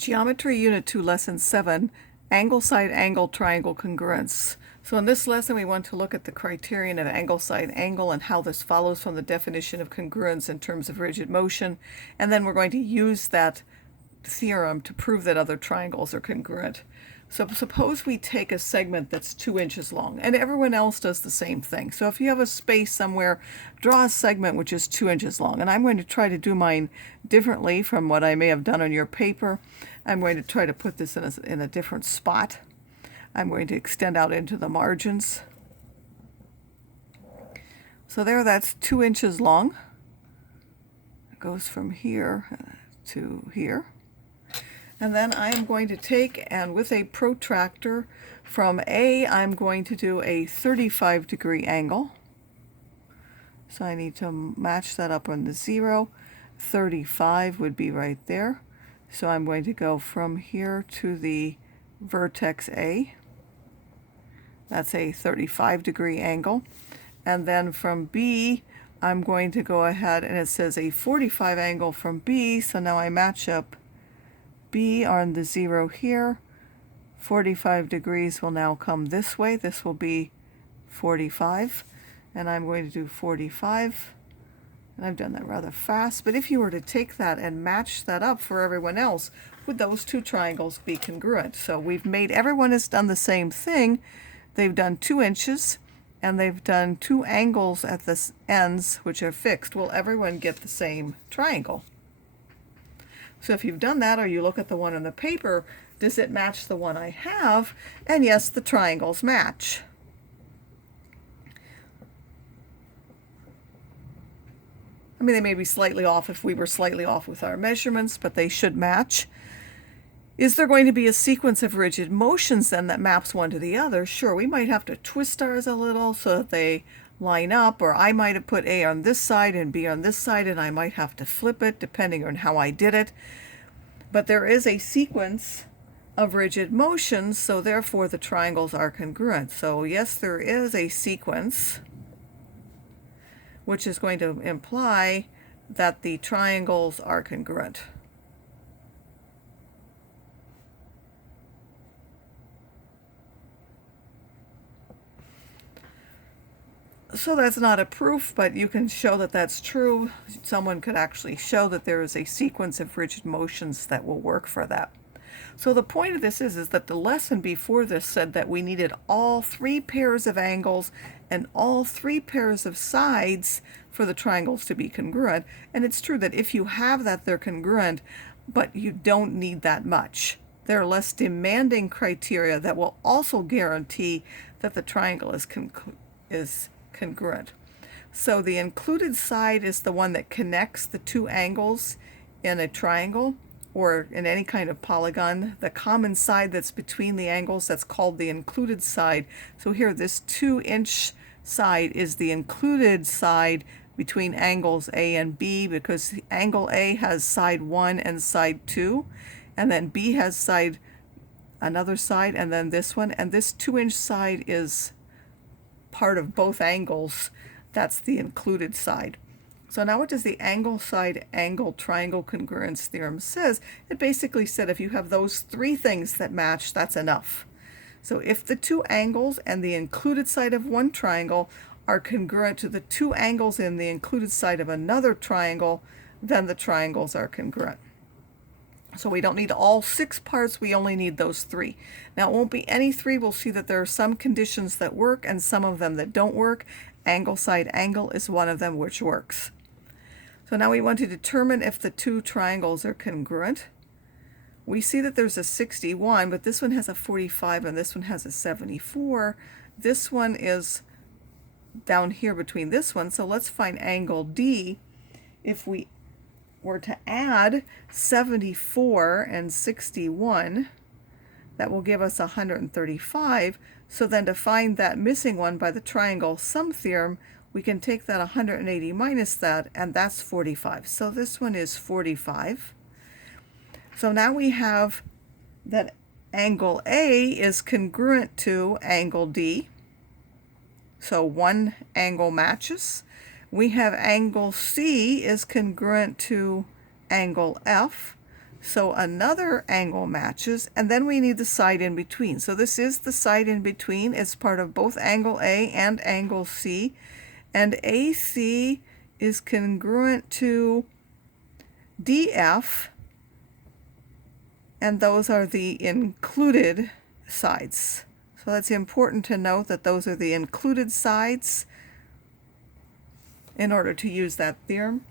Geometry Unit 2, Lesson 7, Angle Side Angle Triangle Congruence. So in this lesson we want to look at the criterion of angle side angle and how this follows from the definition of congruence in terms of rigid motion, and then we're going to use that theorem to prove that other triangles are congruent. So suppose we take a segment that's 2 inches long, and everyone else does the same thing. So if you have a space somewhere, draw a segment which is 2 inches long. And I'm going to try to do mine differently from what I may have done on your paper. I'm going to try to put this in a different spot. I'm going to extend out into the margins. So there, that's 2 inches long. It goes from here to here. And then I'm going to take, and with a protractor from A, I'm going to do a 35-degree angle. So I need to match that up on the 0. 35 would be right there. So I'm going to go from here to the vertex A. That's a 35-degree angle. And then from B, I'm going to go ahead, and it says a 45 angle from B, so now I match up B on the 0 here. 45 degrees will now come this way. This will be 45, and I'm going to do 45. And I've done that rather fast, but if you were to take that and match that up for everyone else, would those two triangles be congruent? So we've made, everyone has done the same thing. They've done 2 inches, and they've done 2 angles at the ends, which are fixed. Will everyone get the same triangle? So if you've done that, or you look at the one on the paper, does it match the one I have? And yes, the triangles match. I mean, they may be slightly off if we were slightly off with our measurements, but they should match. Is there going to be a sequence of rigid motions then that maps one to the other? Sure, we might have to twist ours a little so that they line up, or I might have put A on this side and B on this side, and I might have to flip it depending on how I did it. But there is a sequence of rigid motions, so therefore the triangles are congruent. So yes, there is a sequence, which is going to imply that the triangles are congruent. So that's not a proof, but you can show that that's true. Someone could actually show that there is a sequence of rigid motions that will work for that. So the point of this is that the lesson before this said that we needed all 3 pairs of angles and all 3 pairs of sides for the triangles to be congruent. And it's true that if you have that, they're congruent, but you don't need that much. There are less demanding criteria that will also guarantee that the triangle is congruent. So the included side is the one that connects the 2 angles in a triangle or in any kind of polygon. The common side that's between the angles, that's called the included side. So here, this 2-inch side is the included side between angles A and B, because angle A has side 1 and side 2, and then B has another side, and then this one, and this 2-inch side is part of both angles. That's the included side. So now what does the angle side angle triangle congruence theorem says? It basically said if you have those 3 things that match, that's enough. So if the 2 angles and the included side of one triangle are congruent to the 2 angles in the included side of another triangle, then the triangles are congruent. So we don't need all 6 parts, we only need those 3. Now it won't be any 3, we'll see that there are some conditions that work and some of them that don't work. Angle side angle is one of them which works. So now we want to determine if the 2 triangles are congruent. We see that there's a 61, but this one has a 45 and this one has a 74. This one is down here between this one, so let's find angle D. If we were to add 74 and 61, that will give us 135. So then to find that missing one by the triangle sum theorem, we can take that 180 minus that, and that's 45. So this one is 45. So now we have that angle A is congruent to angle D. So one angle matches. We have angle C is congruent to angle F. So another angle matches, and then we need the side in between. So this is the side in between. It's part of both angle A and angle C. And AC is congruent to DF, and those are the included sides. So that's important to note that those are the included sides in order to use that theorem.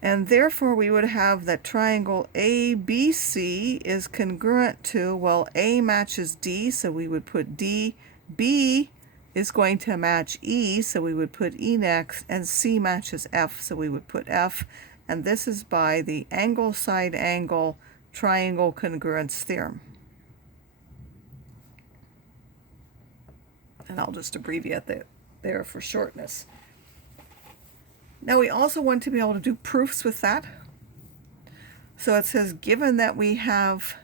And therefore we would have that triangle ABC is congruent to, well, A matches D, so we would put D. B is going to match E, so we would put E next, and C matches F, so we would put F. And this is by the angle side angle triangle congruence theorem. And I'll just abbreviate that there for shortness. Now we also want to be able to do proofs with that. So it says, given that we have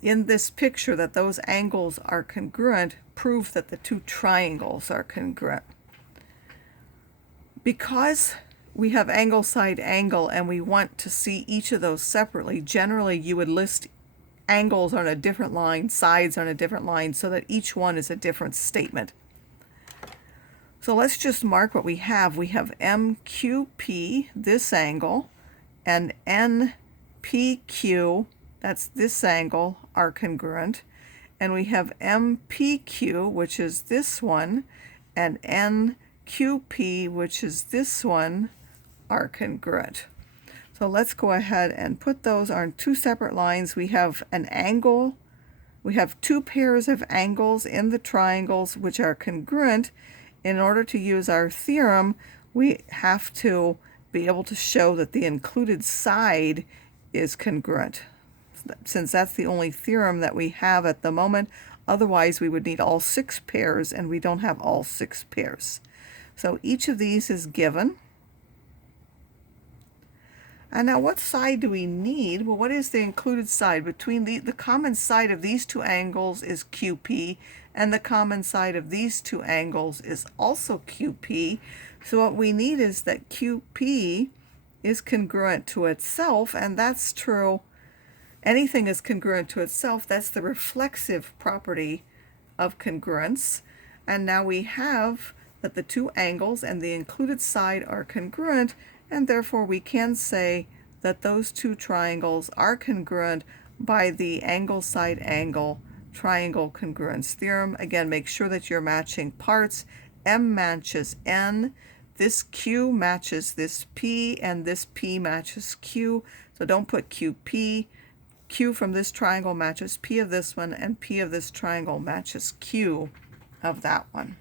in this picture that those angles are congruent, prove that the two triangles are congruent. Because we have angle side angle and we want to see each of those separately, generally you would list angles on a different line, sides on a different line, so that each one is a different statement. So let's just mark what we have. We have MQP, this angle, and NPQ, that's this angle, are congruent. And we have MPQ, which is this one, and NQP, which is this one, are congruent. So let's go ahead and put those on two separate lines. We have an angle. We have two pairs of angles in the triangles which are congruent. In order to use our theorem, we have to be able to show that the included side is congruent, since that's the only theorem that we have at the moment. Otherwise, we would need all 6 pairs, and we don't have all 6 pairs. So each of these is given. And now what side do we need? Well, what is the included side? Between the common side of these two angles is QP, and the common side of these two angles is also QP. So what we need is that QP is congruent to itself, and that's true. Anything is congruent to itself. That's the reflexive property of congruence. And now we have that the two angles and the included side are congruent, and therefore we can say that those two triangles are congruent by the angle side angle triangle congruence theorem. Again, make sure that you're matching parts. M matches N, this Q matches this P, and this P matches Q. So don't put QP. Q from this triangle matches P of this one, and P of this triangle matches Q of that one.